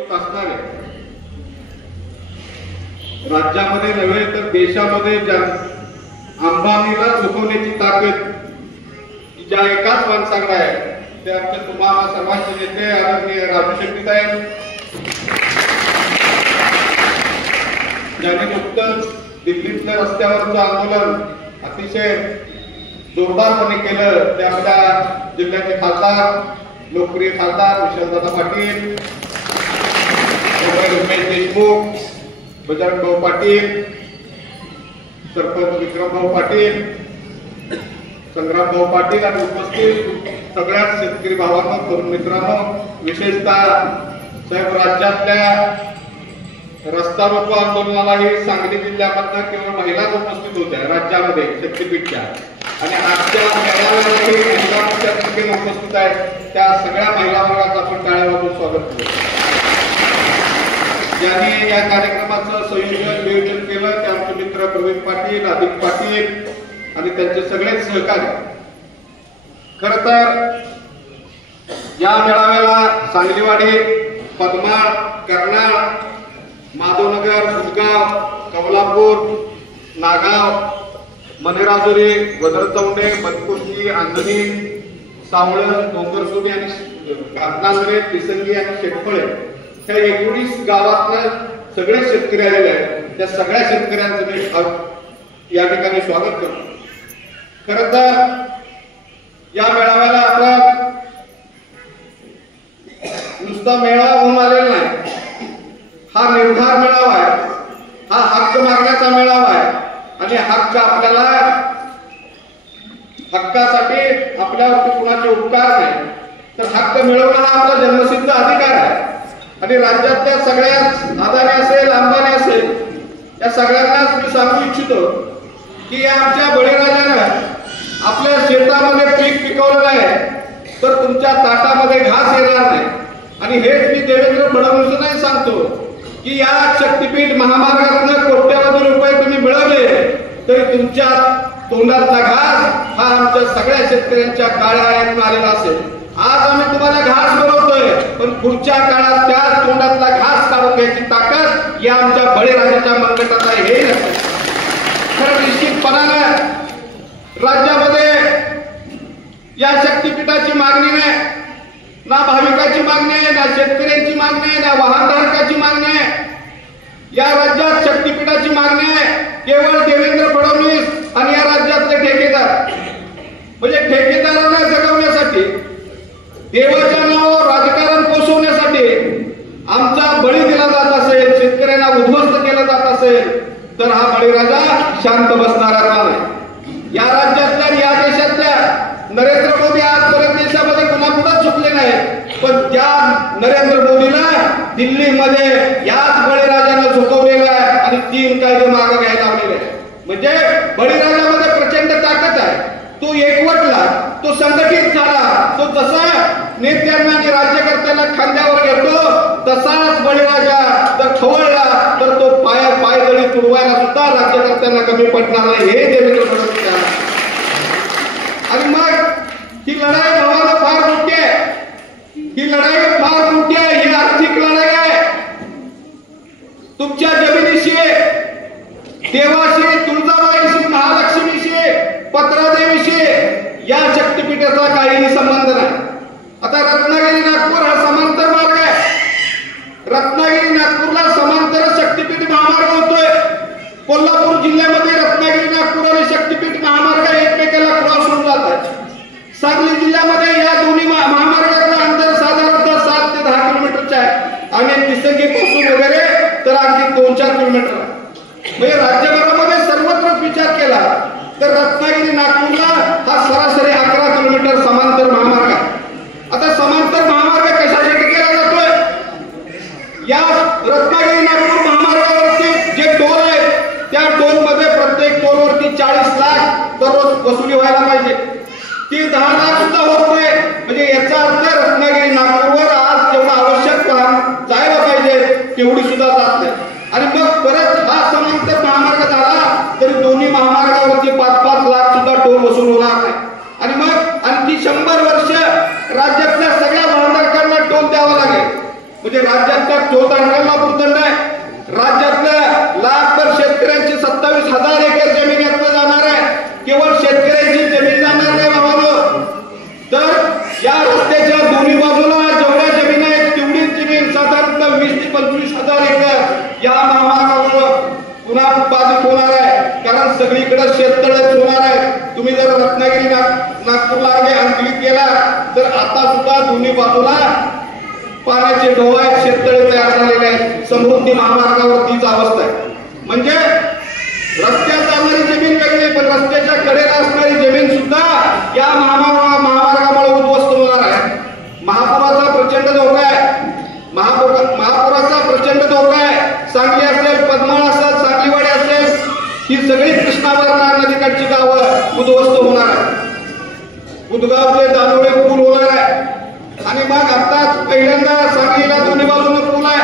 असणारे राज्यामध्ये नव्हे तर देशामध्ये अंबानीला झुकवण्याची ताकद ज्या एकाच माणसाकडे आहे ते आमचे तुम्हाला सर्वांचे नेते आदरणीय राजू शेट्टी साहेब, ज्यांनी नुकतंच दिल्लीतल्या रस्त्यावरचं आंदोलन अतिशय जोरदारपणे केलं ते आपल्या जिल्ह्याचे खासदार, लोकप्रिय खासदार विशालदादा पाटील, उमेश देशमुख, बजरंगभाऊ पाटील, सरपंच विक्रमभाऊ पाटील, संग्रामभाऊ पाटील आणि उपस्थित सगळ्याच शेतकरी भावांनो, तरुण मित्रांनो, विशेषतः साहेब राज्यातल्या रस्ता रोको आंदोलनालाही सांगली जिल्ह्यामधल्या केवळ महिलाच उपस्थित होत्या राज्यामध्ये शक्तीपीठच्या, आणि आजच्या मेळाव्यालाही महिला मोठ्या संख्येने उपस्थित आहेत. त्या सगळ्या महिला वर्गाचं आपण टाळ्या वाजवून स्वागत करू. ज्यांनी या कार्यक्रमाचं संयोजन नियोजन केलं ते आमचे मित्र प्रवीण पाटील, आदित्य पाटील आणि त्यांचे सगळेच सहकारी. खर तर या मेळाव्याला सांगलीवाडी, पद्माळ, कर्नाळ, माधवनगर, उदगाव, कमलापूर, नागाव, मनेराजुरी, वदरचौंडे, बदकुर्ची, अंजनी, सावळ, डोंगरसुरी आणि कातनांद्रे, पिसंगी आणि शेटफळे ह्या 19 गावातनं सगळे शेतकरी आलेले आहेत. त्या सगळ्या शेतकऱ्यांचं मी या ठिकाणी स्वागत करतो. खरं तर या मेळाव्याला आपण नुसता मेळावा होऊन आलेला नाही, हा निर्धार मेळावा आहे, हा हक्क मागण्याचा मेळावा आहे. आणि हक्क आपल्याला, हक्कासाठी आपल्यावरती कुणाचे उपकार नाही, तर हक्क मिळवणं हा आपला जन्मसिद्ध अधिकार आहे. आणि राज्यातल्या सगळ्याच अदानी असेल, अंबानी असेल, या सगळ्यांनाच मी सांगू इच्छितो की या आमच्या बळीराजानं आपल्या शेतामध्ये पीक पिकवलेलं आहे तर तुमच्या ताटामध्ये घास येणार नाही. आणि हेच मी देवेंद्र फडणवीसांना सांगतो की या शक्तीपीठ महामार्गातनं कोट्यवधी रुपये तुम्ही मिळवले तरी तुमच्या तोंडातला घास हा आमच्या सगळ्या शेतकऱ्यांच्या काळ्या आळ्यातून आलेला असेल. आज आम्ही तुम्हाला घास बनवतोय, पण पुढच्या काळात त्या तोंडातला घास काढून घ्यायची ताकद या आमच्या बळीराजाच्या मनगटात आहे. हे लक्षात खरं निश्चितपणानं राज्यामध्ये या शक्तीपीठाची मागणी नाही, ना भाविकाची मागणी आहे, ना शेतकऱ्यांची मागणी आहे, ना वाहनधारकाची मागणी आहे. या राज्यात शक्तीपीठाची मागणी आहे केवळ देवेंद्र फडणवीस आणि या राज्यातले ठेकेदार. म्हणजे ठेकेदारांना जगवण्यासाठी, देवाच्या नावावर राजकारण पोसवण्यासाठी आमचा बळी दिला जात असेल, शेतकऱ्यांना उद्ध्वस्त केलं जात असेल तर हा बळीराजा शांत बसणारा नाही. या राज्यातल्या, या देशातल्या नरेंद्र मोदी आजपर्यंत देशामध्ये कुणापुढे चुकले नाहीत, पण त्या नरेंद्र मोदीला दिल्लीमध्ये याच बळीराजानं झुकवलेलं आहे आणि 3 कायदे मागे घ्यायला लावलेले आहे. म्हणजे बळीराजामध्ये प्रचंड ताकद आहे. तो एकवटला, तो संघटित झाला, तो जसा नेत्यांना आणि राज्यकर्त्यांना खांद्यावर घेतो तसाच बळीराजा जर खवळला तर तो पायदळी तुडवायला सुद्धा राज्यकर्त्यांना कमी पडणार नाही. हे देवेंद्र फडणवीस. आणि मग ही लढाई भावाला फार मोठी आहे, ही लढाई फार मोठी आहे. ही आर्थिक लढाई आहे. तुमच्या जमिनीशी, देवाशी, तुळजाबाईशी, महालक्ष्मीशी, पत्रादेवीशी या शक्तीपीठाचा काहीही संबंध नाही. आता रत्नागिरी नागपूर हा समांतर मार्ग आहे. रत्नागिरी नागपूरला समांतर शक्तीपीठ महामार्ग होतोय. कोल्हापूर जिल्ह्यामध्ये रत्नागिरी नागपूर आणि शक्तीपीठ महामार्ग एकमेकाला क्रॉस होऊन जातात. सांगली जिल्ह्यामध्ये या दोन्ही महामार्गाचं अंतर साधारणतः 7 ते 10 किलोमीटरचे आहे आणि पिसंगी पासून वगैरे तर अगदी 2-4 किलोमीटर आहे. म्हणजे राज्यभरामध्ये सर्वत्र विचार केला तर रत्नागिरी नागपूरला हा सरासरी 11 किलोमीटर समांतर महामार्ग आहे. आता समांतर महामार्ग कशासाठी केला जातोय? या रत्नागिरी नागपूर महामार्गावरती जे टोल आहेत त्या टोल मध्ये प्रत्येक टोलवरती 40 लाख दररोज वसुली व्हायला पाहिजे. ती 10 लाख सुद्धा होत नाही. म्हणजे याचा अर्थ रत्नागिरी नागपूरवर आज जेवढं आवश्यक जायला पाहिजे तेवढी सुद्धा जात नाही. आणि मग परत हा समांतर महामार्ग झाला तरी दोन्ही महामार्गावरती 5-5 लाख सुद्धा टोल वसूल होणार नाही. आणि मग आणखी 100 वर्ष राज्यातल्या सगळ्या वाहनधारकांना टोल द्यावा लागेल. म्हणजे राज्यातल्या चोरदांडगांना भूखंड आहे, राज्यातल्या लाखभर शेतकऱ्यांची 27,000 एकर जमीन यातनं जाणार आहे. केवळ शेतकऱ्यांची जमीन जाणार नाही भावानो, तर या रस्त्याच्या दोन्ही बाजूला जेवढ्या जमीन आहेत तेवढीच जमीन साधारणतः 20 ते 25,000 एकर या महामार्गावर पुन्हा उत्पादित होणार आहे. कारण सगळीकडे शेततळेच होणार आहे. तुम्ही जर रत्नागिरी नागपूरला अंकलित केला तर आता सुद्धा दोन्ही बाजूला पाण्याचे डोह आहेत, शेततळे तयार झालेले आहेत. समृद्धी महामार्गावर तीच अवस्था आहे. म्हणजे रस्त्यात जाणारी जमीन वेगळी, पण रस्त्याच्या कडेला असणारी जमीन सुद्धा या महामार्गामुळे उद्ध्वस्त होणार आहे. महापुराचा प्रचंड धोका आहे, महापुराचा प्रचंड धोका आहे. सांगली असेल, पद्मळ असेल, सांगलीवाडी असेल, ही सगळी कृष्णावरणार नदीकाठची गावं उद्ध्वस्त होणार आहे. उदगावचे दानोळे पूल होणार आहे. आणि मग आताच पहिल्यांदा सांगलीला दोन्ही बाजूने पूल आहे.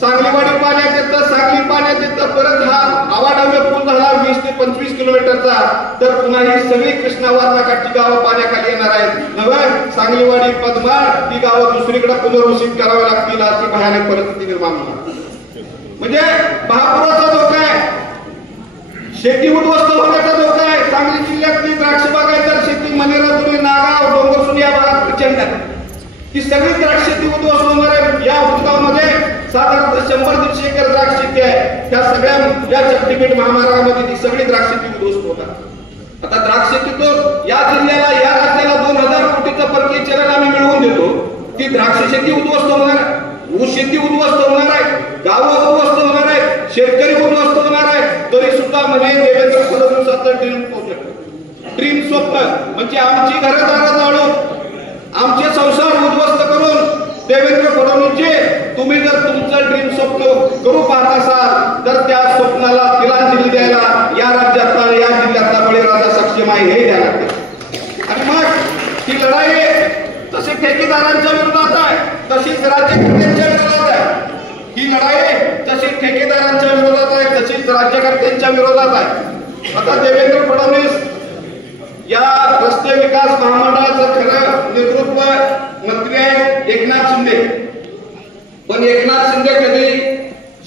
सांगलीवाडी पाण्यात येतं, सांगली पाण्यात येतं, परत हा आवाडाव्य पूल झाला 20 ते 25 किलोमीटरचा. तर पुन्हा ही सगळी कृष्णावरणाकाठची गावं पाण्याखाली येणार आहेत. नव्हे सांगलीवाडी, पद्माळ ही गावं दुसरीकडे पुनर्वसित करावी लागतील, अशी भयानक परिस्थिती निर्माण होणार. म्हणजे महापुराचा धोका आहे, शेती उद्ध्वस्त होण्याचा धोका आहे. सांगली जिल्ह्यातली द्राक्ष बागायतदार शेती मनेराजुरी, नागाव, डोंगरसुनी या भागात प्रचंड आहे. ही सगळी द्राक्ष शेती उद्ध्वस्त होणार आहे. या उद्गावामध्ये साधारणतः 100-150 एकर द्राक्ष शेती आहे. त्या सगळ्या या शक्तीपीठ महामार्गामध्ये ती सगळी द्राक्ष शेती उद्ध्वस्त होतात. आता द्राक्ष शेतीतून या जिल्ह्याला, या राज्याला 2,000 कोटीचं परकीय चलन आम्ही मिळवून देतो. ती द्राक्ष शेती उद्ध्वस्त होणार आहे, ऊस शेती उद्ध्वस्त होणार आहे, गावं उद्ध्वस्त होणार आहे, शेतकरी उद्ध्वस्त होणार आहे. तरी सुद्धा म्हणजे देवेंद्र फडणवीसांचं ड्रीम स्वप्न म्हणजे आमची घरदारं जाळून, आमचे संसार उद्ध्वस्त करून देवेंद्र फडणवीसजी, तुम्ही जर तुमचं ड्रीम स्वप्न करू पाहत असाल तर त्या स्वप्नाला तिलांजली द्यायला या राज्यातला, या जिल्ह्यातला बळीराजा सक्षम आहे हे द्या लागते. आणि मग ही लढाई तशी ठेकेदारांच्या विरोधात आहे, तशीच राज्यकर्त्यांच्या विरोधात आहे. ही लढाई तशी ठेकेदारांच्या विरोधात आहे, तशीच राज्यकर्त्यांच्या विरोधात आहे. आता देवेंद्र फडणवीस या रस्ते विकास महामंडळाचं खरं नेतृत्व मंत्री आहे एकनाथ शिंदे. पण एकनाथ शिंदे कधी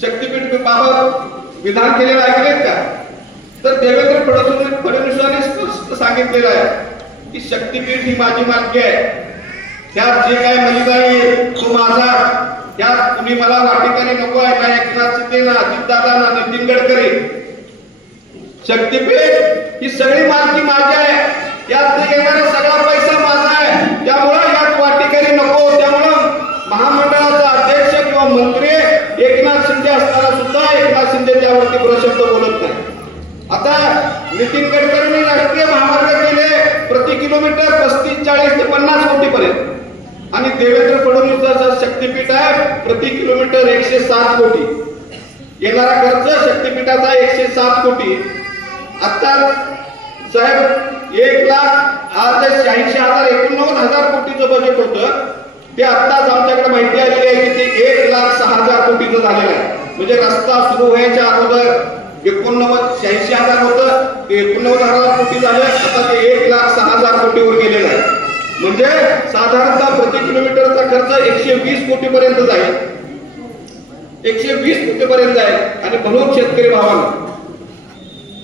शक्तीपीठ बाबत विधान केलेलं ऐकलेत का? तर देवेंद्र फडणवीसांनी स्पष्ट सांगितलेलं आहे की शक्तीपीठ ही माझी मालकी आहे. त्यात जे काय मलिदा येईल तो माझा. त्यात तुम्ही मला वाटेकरी नको आहे, ना एकनाथ शिंदे, ना अजितदादा, ना नितीन गडकरी. शक्तीपीठ ही सगळी मालकी माझी आहे. यात येणारा सगळा पैसा माझा आहे. त्यामुळे यात वाटेकरी नको. त्यामुळं महामंडळाचा अध्यक्ष किंवा मंत्री एकनाथ शिंदे असताना सुद्धा एकनाथ शिंदे त्यावरती प्रशब्द बोलत नाही. आता नितीन गडकरींनी राष्ट्रीय महामार्ग केले प्रति किलोमीटर 35, 40 ते 50 कोटी पर्यंत. आणि देवेंद्र फडणवीसाचा शक्तीपीठ आहे प्रति किलोमीटर 107 कोटी. येणारा खर्च शक्तीपीठाचा 107 कोटी. आता साहेब 1,86,000 89,000 कोटीचं बजेट होतं. ते आत्ताच आमच्याकडे माहिती आलेली आहे की ते 1,06,000 कोटीचं झालेलं आहे. म्हणजे रस्ता सुरू व्हायच्या अगोदर 86,000 होतं, ते 89,000 कोटी झाले. आता ते 1,06,000 कोटीवर गेलेलं आहे. म्हणजे साधारणतः प्रति किलोमीटरचा खर्च 120 कोटी पर्यंत जाईल, 120 कोटी पर्यंत जाईल. आणि म्हणून शेतकरी भावांना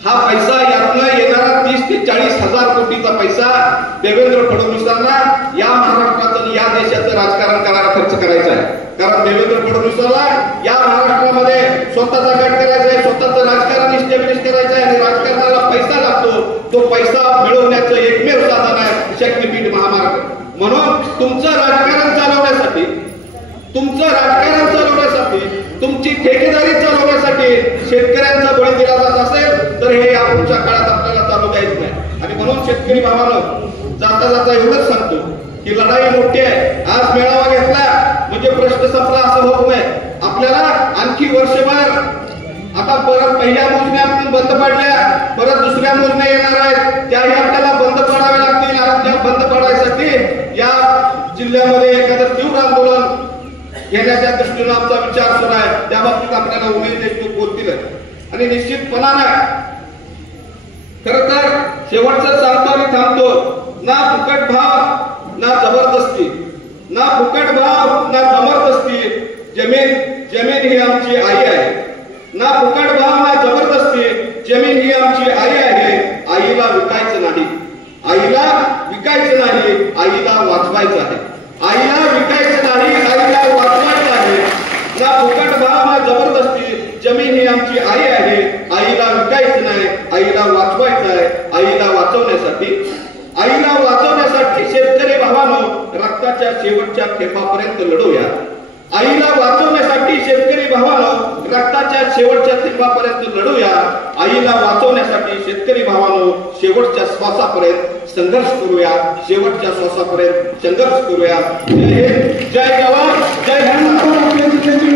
हा पैसा यातनं येणारा 30 ते 40,000 कोटीचा पैसा देवेंद्र फडणवीसांना या महाराष्ट्राचं, या देशाचं राजकारण करायला खर्च करायचा आहे. कारण देवेंद्र फडणवीसाला या महाराष्ट्रामध्ये स्वतःचा गट करायचा आहे, स्वतःचं राजकारण इस्टॅब्लिश करायचं आहे. आणि राजकारणाला पैसा लागतो. तो पैसा मिळवण्याचं एकमेव साधन आहे शक्तीपीठ महामार्ग. म्हणून तुमचं राजकारण चालवण्यासाठी, तुमची ठेकेदारी चालवण्यासाठी शेतकऱ्यांचा बळी दिला जात असेल तर हे यापुढच्या काळात आपल्याला चालू द्यायचं नाही. आणि म्हणून शेतकरी भावानं जाता जाता एवढंच सांगतो की लढाई मोठी आहे. आज मेळावा घेतला म्हणजे प्रश्न संपला असं होत नाही. आपल्याला आणखी वर्षभर, आता परत पहिल्या मोजण्या बंद पडल्या, परत दुसऱ्या मोजण्या येणार आहेत, त्याही आपल्याला बंद पाडाव्या लागतील. त्या बंद पाडण्यासाठी या जिल्ह्यामध्ये एखादं तीव्र आंदोलन घेण्याच्या दृष्टीनं आमचा विचार सुरू आहे. त्या बाबतीत आपल्याला उमेश देशमुख बोलतील. आणि निश्चितपणाने खरं तर शेवटचं सांगतो आणि थांबतो, ना फुकट भाव ना जबरदस्ती, ना फुकट भाव ना जबरदस्ती. जमीन ही आमची आई आहे, ना फुकट भाव ना जबरदस्ती, जमीन ही आमची आई आहे, आईला विकायचं नाही, आईला विकायचं नाही, आईला वाचवायचं आहे, आईला विकायचं नाही, आईला वाचवायचं आहे, ना फुकट भाव ना जबरदस्ती, जमीन ही आमची आई आहे, आईला विकायचं नाही, आईला वाचवायचं आहे, आईला वाचवण्यासाठी शेतकरी भावांनो रक्ताच्या शेवटच्या थेंबापर्यंत लढूया, आईला वाचवण्यासाठी शेतकरी भावांनो रक्ताच्या शेवटच्या थेंबापर्यंत लढूया, आईला वाचवण्यासाठी शेतकरी भावांनो शेवटच्या श्वासापर्यंत संघर्ष करूया, शेवटच्या श्वासापर्यंत संघर्ष करूया. जय हिंद, जय जवान, जय हिंद.